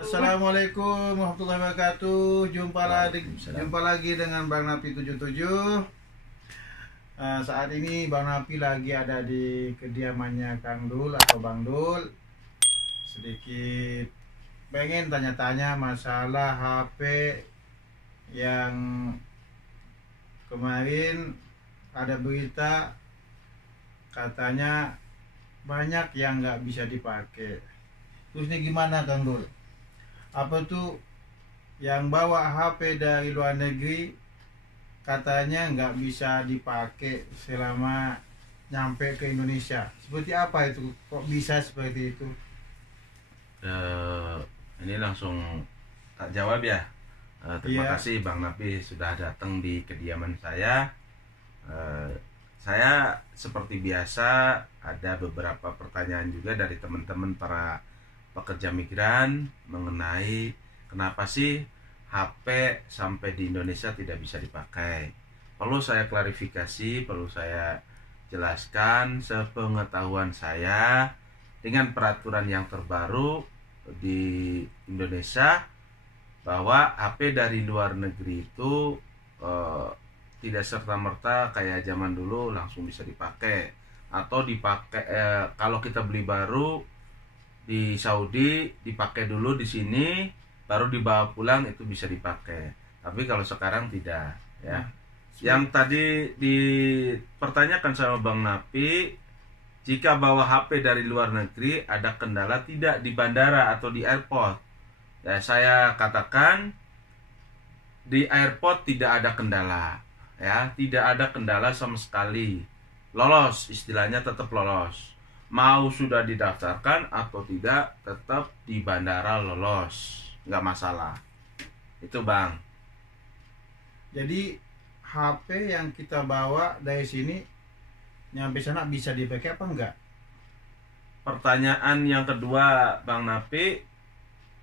Assalamualaikum warahmatullahi wabarakatuh. Jumpa lagi dengan Bang Napi 77. Saat ini Bang Napi lagi ada di kediamannya Kang Dul atau Bang Dul. Sedikit pengen tanya-tanya masalah HP yang kemarin ada berita katanya banyak yang nggak bisa dipakai. Terus ini gimana Kang Dul? Apa tuh yang bawa HP dari luar negeri katanya nggak bisa dipakai selama nyampe ke Indonesia? Seperti apa itu? Kok bisa seperti itu? Ini langsung tak jawab ya. Terima Iya. kasih Bang Napi sudah datang di kediaman saya. Saya seperti biasa ada beberapa pertanyaan juga dari teman-teman para pekerja migran mengenai kenapa sih HP sampai di Indonesia tidak bisa dipakai. Perlu saya klarifikasi, perlu saya jelaskan sepengetahuan saya dengan peraturan yang terbaru di Indonesia bahwa HP dari luar negeri itu tidak serta-merta kayak zaman dulu langsung bisa dipakai atau dipakai kalau kita beli baru di Saudi dipakai dulu di sini baru dibawa pulang itu bisa dipakai. Tapi kalau sekarang tidak ya. Yang tadi dipertanyakan sama Bang Napi, jika bawa HP dari luar negeri ada kendala tidak di bandara atau di airport? Ya, saya katakan di airport tidak ada kendala. Ya, tidak ada kendala sama sekali. Lolos, istilahnya tetap lolos. Mau sudah didaftarkan atau tidak, tetap di bandara lolos, nggak masalah. Itu Bang. Jadi HP yang kita bawa dari sini nyampe sana bisa dipakai apa enggak? Pertanyaan yang kedua Bang Napi,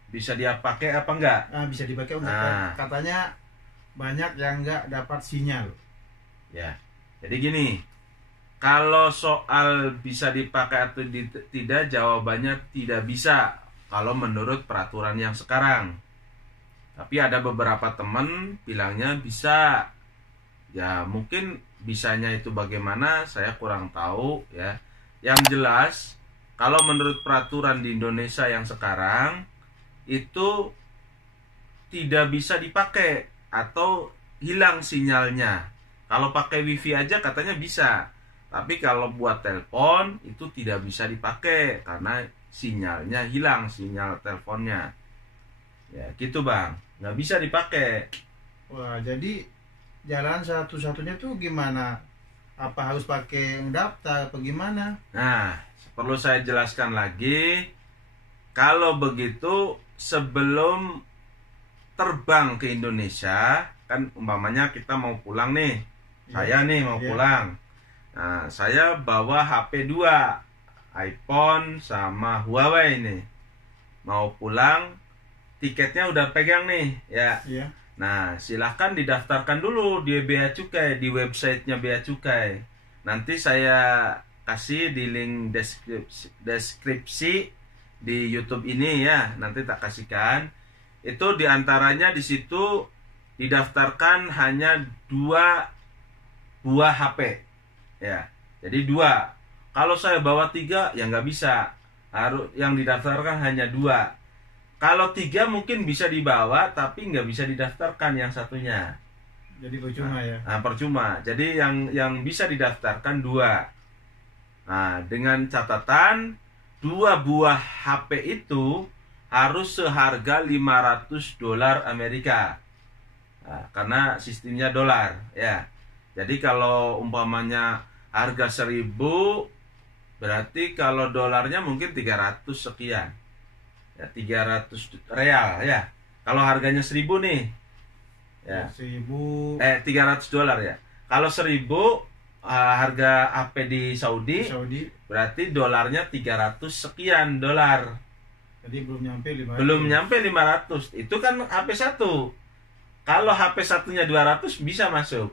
bisa dia pakai apa enggak? Bisa dipakai enggak? Nah. Katanya banyak yang enggak dapat sinyal. Ya, jadi gini, kalau soal bisa dipakai atau tidak, jawabannya tidak bisa kalau menurut peraturan yang sekarang. Tapi ada beberapa teman bilangnya bisa. Ya mungkin bisanya itu bagaimana saya kurang tahu ya. Yang jelas kalau menurut peraturan di Indonesia yang sekarang itu tidak bisa dipakai atau hilang sinyalnya. Kalau pakai wifi aja katanya bisa. Tapi kalau buat telepon itu tidak bisa dipakai karena sinyalnya hilang, sinyal teleponnya. Ya gitu Bang, nggak bisa dipakai. Wah, jadi jalan satu-satunya tuh gimana? Apa harus pakai daftar apa gimana? Nah, perlu saya jelaskan lagi. Kalau begitu sebelum terbang ke Indonesia, kan umpamanya kita mau pulang nih. Saya nih mau pulang. Nah, saya bawa HP 2, iPhone sama Huawei nih. Mau pulang, tiketnya udah pegang nih, ya. Iya. Nah, silahkan didaftarkan dulu di Bea Cukai, di websitenya Bea Cukai. Nanti saya kasih di link deskripsi di YouTube ini ya, nanti tak kasihkan. Itu diantaranya di situ didaftarkan hanya 2 buah HP. Ya, jadi 2. Kalau saya bawa 3 ya nggak bisa. Harus yang didaftarkan hanya 2. Kalau 3 mungkin bisa dibawa tapi nggak bisa didaftarkan yang satunya. Jadi percuma ya. Nah, percuma. Jadi yang bisa didaftarkan 2. Nah, dengan catatan 2 buah HP itu harus seharga $500 Amerika. Nah, karena sistemnya dolar ya. Jadi kalau umpamanya harga 1.000, berarti kalau dolarnya mungkin 300 sekian. Ya, 300 real ya. Kalau harganya 1.000 nih. Ya. 300 dolar ya. Kalau 1.000 harga HP di Saudi, berarti dolarnya 300 sekian dolar. Jadi belum nyampe 500. Belum nyampe 500. Itu kan HP 1. Kalau HP satunya 200 bisa masuk.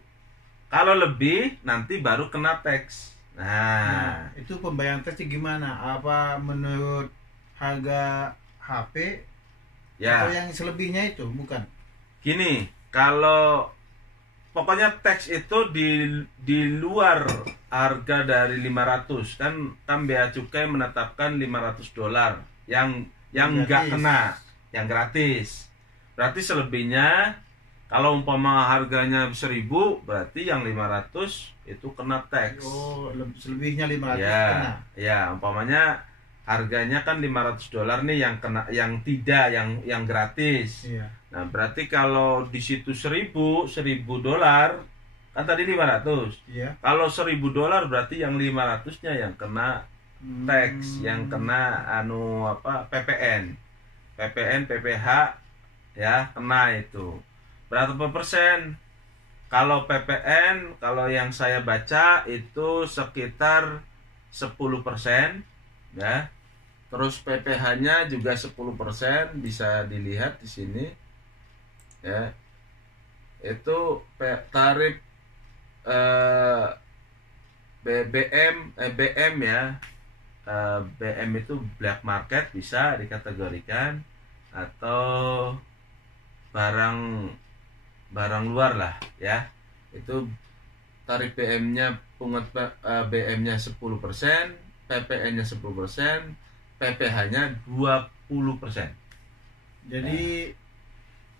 Kalau lebih nanti baru kena tax. Nah, itu pembayaran taxnya gimana? Apa menurut harga HP Ya. Atau yang selebihnya itu bukan? Gini, kalau pokoknya tax itu di luar harga dari 500, kan bea cukai menetapkan $500 yang nggak Gratis. kena, yang gratis. Berarti selebihnya kalau umpama harganya 1.000, berarti yang 500 itu kena tax. Oh, selebihnya 500 Ya, kena. ya, umpamanya harganya kan $500 nih yang kena, yang tidak, yang gratis. Iya. Nah, berarti kalau di situ 1.000 dolar, kan tadi 500. Iya. Kalau $1.000 berarti yang 500-nya yang kena tax, yang kena PPN, PPH, ya, kena itu. Berapa persen? Kalau PPN, kalau yang saya baca itu sekitar 10%, ya. Terus PPH-nya juga 10%, bisa dilihat di sini. Ya. Itu tarif BM ya. BM itu black market, bisa dikategorikan, atau barang luar lah ya. Itu tarif BM-nya, pungut BM-nya 10%, PPN-nya 10%, PPH-nya 20%. Jadi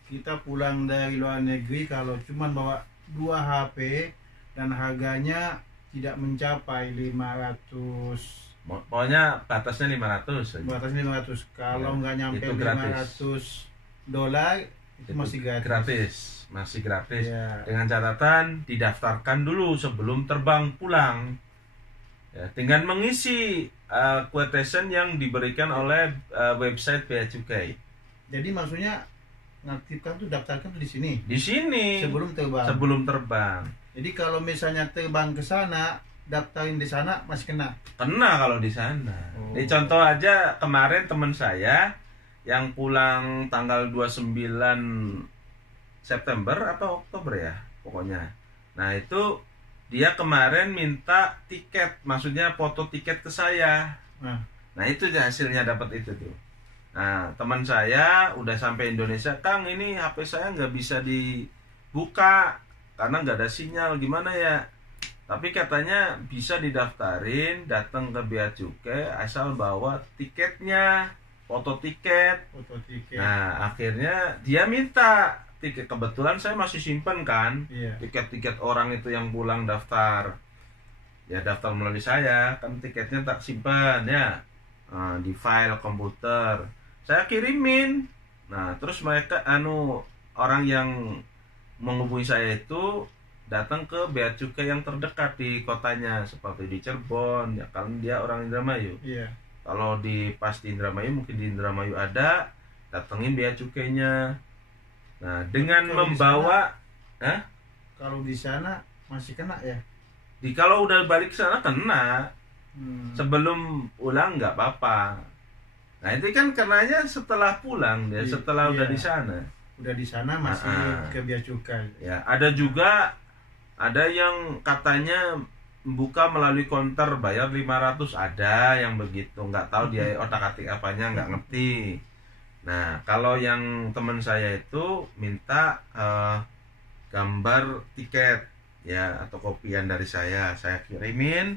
kita pulang dari luar negeri kalau cuman bawa 2 HP dan harganya tidak mencapai 500, Pokoknya batasnya 500 aja. batasnya 500. Kalau Ya, nggak nyampe itu gratis. $500 itu masih gratis. Masih gratis. Ya. Dengan catatan didaftarkan dulu sebelum terbang pulang. Ya, dengan mengisi quotation yang diberikan oleh website Bea Cukai. Jadi maksudnya ngaktifkan tuh, daftarkan tuh di sini. Di sini Sebelum terbang. sebelum terbang. Jadi kalau misalnya terbang ke sana, daftarin di sana masih kena. Kena kalau di sana. Oh. Ini contoh aja, kemarin teman saya yang pulang tanggal 29 September atau Oktober ya, pokoknya. Nah, itu dia kemarin minta tiket, maksudnya foto tiket ke saya. Nah, itu hasilnya dapat itu tuh. Nah, teman saya udah sampai Indonesia, Kang, ini HP saya nggak bisa dibuka karena nggak ada sinyal, gimana ya? Tapi katanya bisa didaftarin, datang ke Bea Cukai asal bawa tiketnya, foto tiket. Foto tiket. Nah, akhirnya dia minta tiket. Kebetulan saya masih simpen kan, Iya. tiket-tiket orang itu yang pulang daftar. Ya, daftar melalui saya, kan tiketnya tak simpan ya. Nah, di file komputer. Saya kirimin. Nah, terus mereka orang yang menghubungi saya itu datang ke Bea Cukai yang terdekat di kotanya, seperti di Cirebon ya, kan dia orang Indramayu. Iya. Kalau pas di Indramayu, mungkin di Indramayu ada, datengin Bea Cukainya. Nah, dengan Kalau membawa Kalau di sana masih kena ya? kalau udah balik ke sana kena. Sebelum pulang nggak apa-apa. Nah, itu kan kenanya setelah pulang dia, setelah udah di sana. Udah di sana masih ke Bea Cukai. Ya, ada yang katanya buka melalui konter bayar 500, ada yang begitu, nggak tahu dia otak-atik apanya, nggak ngerti. Nah, kalau yang teman saya itu minta gambar tiket ya, atau kopian dari saya kirimin,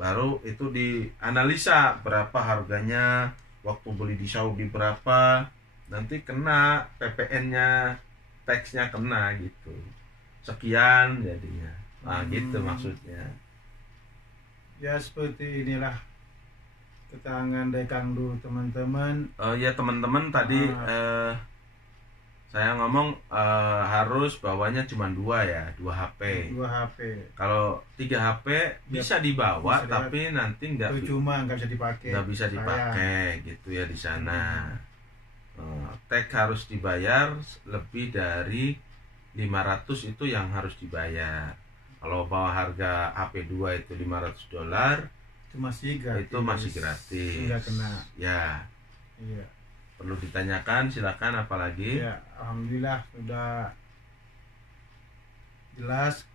baru itu dianalisa berapa harganya, waktu beli di Saudi berapa, nanti kena PPN-nya, tax-nya kena gitu. Sekian jadinya. Nah, gitu maksudnya. Ya, seperti inilah keterangan dari Kang Dul, teman-teman. Oh ya, teman-teman, tadi saya ngomong harus bawanya cuma 2 HP. 2 HP. Kalau 3 HP bisa dibawa, bisa tapi nanti nggak bisa dipakai. Nggak bisa dipakai gitu ya di sana. Tag harus dibayar lebih dari 500, itu yang harus dibayar. Kalau bawa harga HP 2 itu $500, itu masih gratis. Itu masih gratis. Enggak kena. Ya. Iya. Perlu ditanyakan, silakan apalagi. Ya, alhamdulillah sudah jelas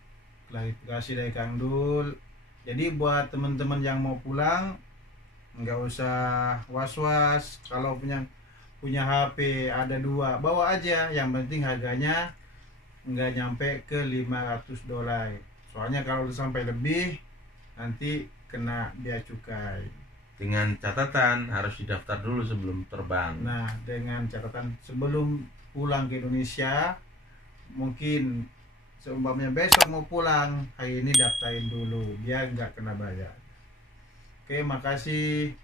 klarifikasi dari Kang Dul. Jadi buat teman-teman yang mau pulang nggak usah was-was. Kalau punya HP ada 2, bawa aja, yang penting harganya nggak nyampe ke $500. Soalnya kalau sampai lebih nanti kena bea cukai. Dengan catatan harus didaftar dulu sebelum terbang. Nah, dengan catatan sebelum pulang ke Indonesia, mungkin seumpamanya besok mau pulang, hari ini daftarin dulu biar nggak kena bayar. Oke, makasih.